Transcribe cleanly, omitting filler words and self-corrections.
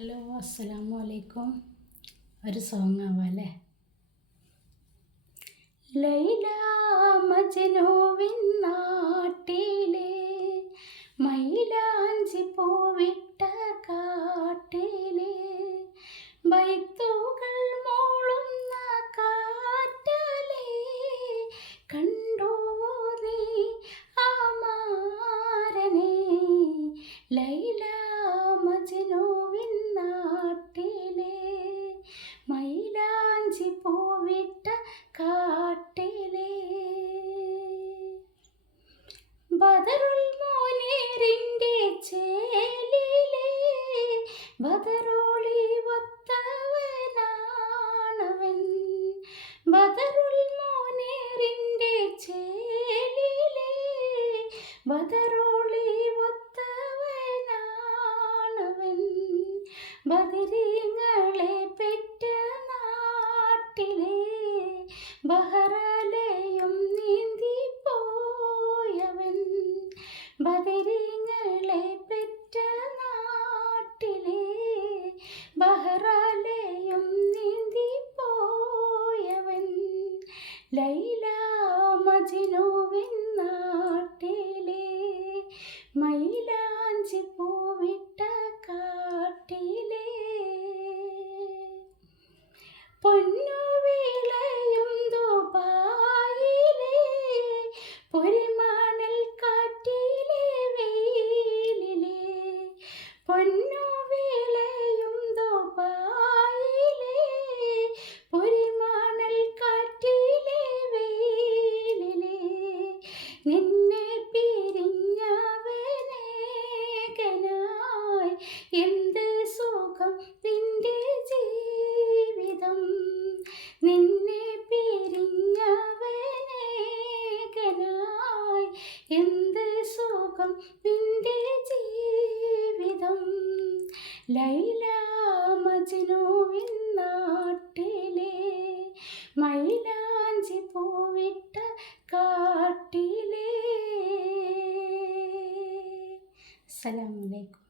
Hello, അസ്സലാമു അലൈക്കും. ഒരു സോങ് ആവാല്ലേ. ലൈല മജ്നുവിൻ നാട്ടിലെ മൈലാഞ്ചി പൂവിട്ട കാട്ടിലെ ബൈത്തുകൾ മൂളുന്ന കാറ്റലെ കണ്ടോ നീ ആ മാരനെ. ലൈല മജ്നുവിൻ നാട്ടിലെ മൈലാഞ്ചി പൂവിട്ട കാട്ടിലെ ബദറുൽ മുനീറിൻ്റെ ചേലിലെ ബദറോളി ഒത്തവനാണവൻ. ബദറുൽ മുനീറിൻ്റെ ചേലിലെ ബദറോളി ഒത്തവനാണവൻ. ബദരീങ്ങളെ പെറ്റ നാട്ടിലെ ബഹറലയും നീന്തിപ്പോയവൻ. ബദരീങ്ങളെ പെറ്റ നാട്ടിലെ ബഹറലയും നീന്തിപ്പോയവൻ. ലൈല മജ്നുവിൻ നാട്ടിലെ മൈലാഞ്ചി പൂവിട്ട കാട്ടിലെ പൊന്നു വിളയും ദുബായിലെ പൊരിമണൽ കാറ്റിലെ വെയിലിലെ. പൊന്നു വിളയും ദുബായിലെ പൊരിമണൽ കാറ്റിലെ വെയിലിലെ. നിന്നെ പിരിഞ്ഞവനേകനായി എന്ത് സുഖം നിന്റെ ജീവിതം. നിന്നെ പിരിഞ്ഞവനേകനായി എന്ത് സുഖം നിന്റെ ജീവിതം. ലൈല മജ്നുവിൻ നാട്ടിലെ മൈലാഞ്ചി പൂവിട്ട കാട്ടിലെ. അസ്സലാമു അലൈക്കും.